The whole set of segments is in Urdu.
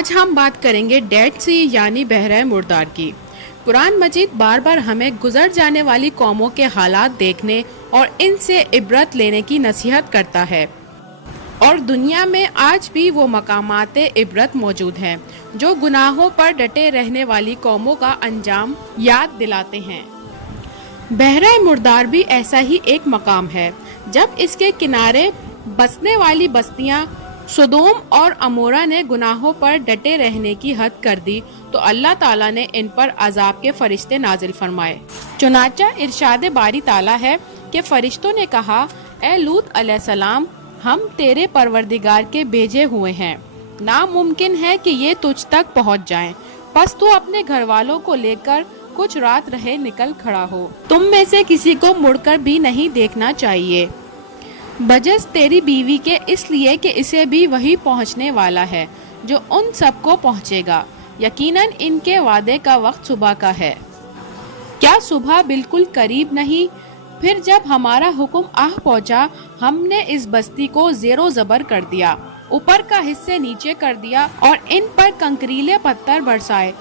آج ہم بات کریں گے ڈیڈ سی یعنی بحرہ مردار کی۔ قرآن مجید بار بار ہمیں گزر جانے والی قوموں کے حالات دیکھنے اور ان سے عبرت لینے کی نصیحت کرتا ہے، اور دنیا میں آج بھی وہ مقامات عبرت موجود ہیں جو گناہوں پر ڈٹے رہنے والی قوموں کا انجام یاد دلاتے ہیں۔ بحرہ مردار بھی ایسا ہی ایک مقام ہے۔ جب اس کے کنارے بسنے والی بستیاں سدوم اور عمورہ نے گناہوں پر ڈٹے رہنے کی حد کر دی تو اللہ تعالیٰ نے ان پر عذاب کے فرشتے نازل فرمائے۔ چنانچہ ارشاد باری تعالیٰ ہے کہ فرشتوں نے کہا، اے لوط علیہ السلام، ہم تیرے پروردگار کے بھیجے ہوئے ہیں، ناممکن ہے کہ یہ تجھ تک پہنچ جائیں، پس تو اپنے گھر والوں کو لے کر کچھ رات رہے نکل کھڑا ہو، تم میں سے کسی کو مڑ کر بھی نہیں دیکھنا چاہیے بجز تیری بیوی کے، اس لیے کہ اسے بھی وہی پہنچنے والا ہے جو ان سب کو پہنچے گا، یقیناً ان کے وعدے کا وقت صبح کا ہے، کیا صبح بالکل قریب نہیں؟ پھر جب ہمارا حکم پہنچا، ہم نے اس بستی کو زیر و زبر کر دیا، اوپر کا حصے نیچے کر دیا اور ان پر کنکریلے پتھر برسائے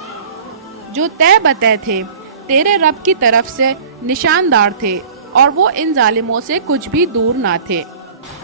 جو طے بطے تھے، تیرے رب کی طرف سے نشاندار تھے، اور وہ ان ظالموں سے کچھ بھی دور نہ تھے۔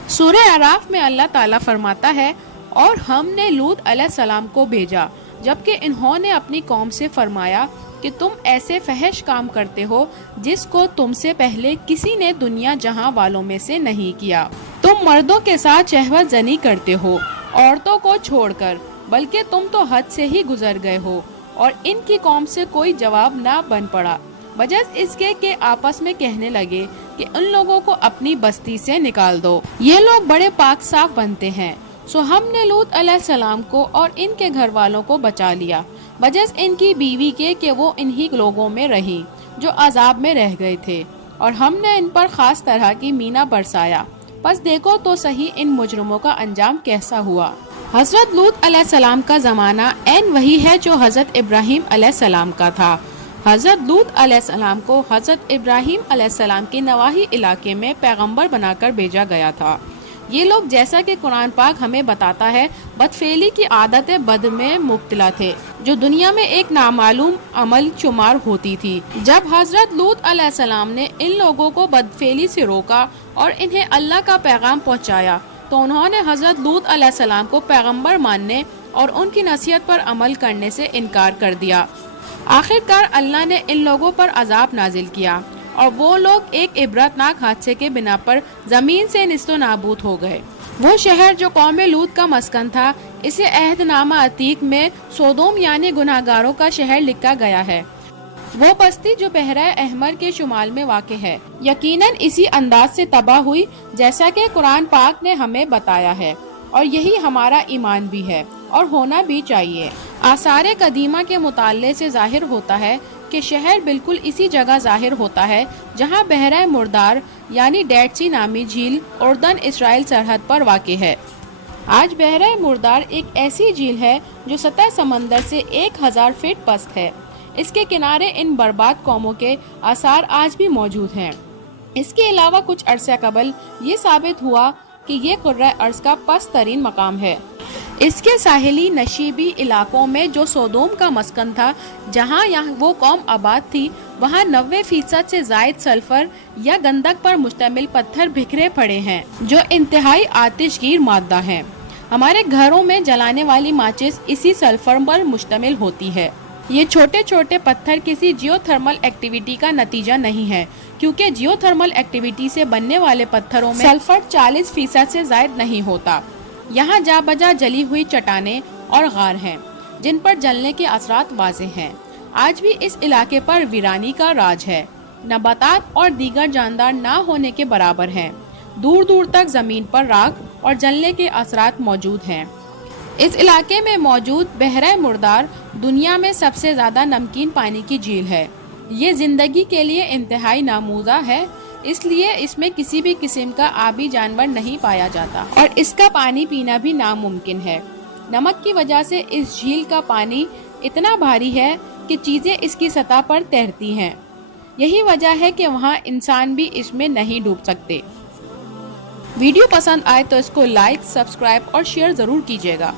سورہ اعراف میں اللہ تعالیٰ فرماتا ہے، اور ہم نے لوط علیہ السلام کو بھیجا جبکہ انہوں نے اپنی قوم سے فرمایا کہ تم ایسے فحش کام کرتے ہو جس کو تم سے پہلے کسی نے دنیا جہاں والوں میں سے نہیں کیا، تم مردوں کے ساتھ شہوت زنی کرتے ہو عورتوں کو چھوڑ کر، بلکہ تم تو حد سے ہی گزر گئے ہو، اور ان کی قوم سے کوئی جواب نہ بن پڑا بجز اس کے کہ آپس میں کہنے لگے کہ ان لوگوں کو اپنی بستی سے نکال دو، یہ لوگ بڑے پاک صاف بنتے ہیں، سو ہم نے لوط علیہ السلام کو اور ان کے گھر والوں کو بچا لیا بجز ان کی بیوی کے کہ وہ انہی لوگوں میں رہی جو عذاب میں رہ گئے تھے، اور ہم نے ان پر خاص طرح کی مینا برسایا، پس دیکھو تو صحیح ان مجرموں کا انجام کیسا ہوا۔ حضرت لوط علیہ السلام کا زمانہ عین وہی ہے جو حضرت ابراہیم علیہ السلام کا تھا۔ حضرت لوط علیہ السلام کو حضرت ابراہیم علیہ السلام کے نواحی علاقے میں پیغمبر بنا کر بھیجا گیا تھا۔ یہ لوگ جیسا کہ قرآن پاک ہمیں بتاتا ہے بدفعلی کی عادت بد میں مبتلا تھے جو دنیا میں ایک نامعلوم عمل شمار ہوتی تھی۔ جب حضرت لوط علیہ السلام نے ان لوگوں کو بدفعلی سے روکا اور انہیں اللہ کا پیغام پہنچایا تو انہوں نے حضرت لوط علیہ السلام کو پیغمبر ماننے اور ان کی نصیحت پر عمل کرنے سے انکار کر دیا۔ آخرکار اللہ نے ان لوگوں پر عذاب نازل کیا اور وہ لوگ ایک عبرتناک حادثے کے بنا پر زمین سے نیست و نابود ہو گئے۔ وہ شہر جو قوم لوط کا مسکن تھا، اسے عہد نامہ عتیق میں سودوم یعنی گناہگاروں کا شہر لکھا گیا ہے۔ وہ بستی جو بحیرہ احمر کے شمال میں واقع ہے، یقیناً اسی انداز سے تباہ ہوئی جیسا کہ قرآن پاک نے ہمیں بتایا ہے، اور یہی ہمارا ایمان بھی ہے اور ہونا بھی چاہیے۔ آثار قدیمہ کے مطالعے سے ظاہر ہوتا ہے کہ شہر بالکل اسی جگہ ظاہر ہوتا ہے جہاں بحیرہ مردار یعنی ڈیڈ سی نامی جھیل اردن اسرائیل سرحد پر واقع ہے۔ آج بحیرہ مردار ایک ایسی جھیل ہے جو سطح سمندر سے 1000 فٹ پست ہے۔ اس کے کنارے ان برباد قوموں کے آثار آج بھی موجود ہیں۔ اس کے علاوہ کچھ عرصہ قبل یہ ثابت ہوا کہ یہ قرۂ ارض کا پست ترین مقام ہے۔ اس کے ساحلی نشیبی علاقوں میں جو سودوم کا مسکن تھا، جہاں وہ قوم آباد تھی، وہاں 90% سے زائد سلفر یا گندک پر مشتمل پتھر بکھرے پڑے ہیں جو انتہائی آتش گیر مادہ ہیں۔ ہمارے گھروں میں جلانے والی ماچس اسی سلفر پر مشتمل ہوتی ہے۔ یہ چھوٹے چھوٹے پتھر کسی جیو تھرمل ایکٹیویٹی کا نتیجہ نہیں ہے، کیونکہ جیو تھرمل ایکٹیویٹی سے بننے والے پتھروں میں سلفر 40% سے زائد نہیں ہوتا۔ یہاں جا بجا جلی ہوئی چٹانیں اور غار ہیں جن پر جلنے کے اثرات واضح ہیں۔ آج بھی اس علاقے پر ویرانی کا راج ہے، نباتات اور دیگر جاندار نہ ہونے کے برابر ہیں، دور دور تک زمین پر راکھ اور جلنے کے اثرات موجود ہیں۔ اس علاقے میں موجود بحیرہ مردار دنیا میں سب سے زیادہ نمکین پانی کی جھیل ہے۔ یہ زندگی کے لیے انتہائی ناموزہ ہے، اس لیے اس میں کسی بھی قسم کا آبی جانور نہیں پایا جاتا اور اس کا پانی پینا بھی ناممکن ہے۔ نمک کی وجہ سے اس جھیل کا پانی اتنا بھاری ہے کہ چیزیں اس کی سطح پر تیرتی ہیں۔ یہی وجہ ہے کہ وہاں انسان بھی اس میں نہیں ڈوب سکتے۔ ویڈیو پسند آئے تو اس کو لائک، سبسکرائب اور شیئر ضرور کیجیے گا۔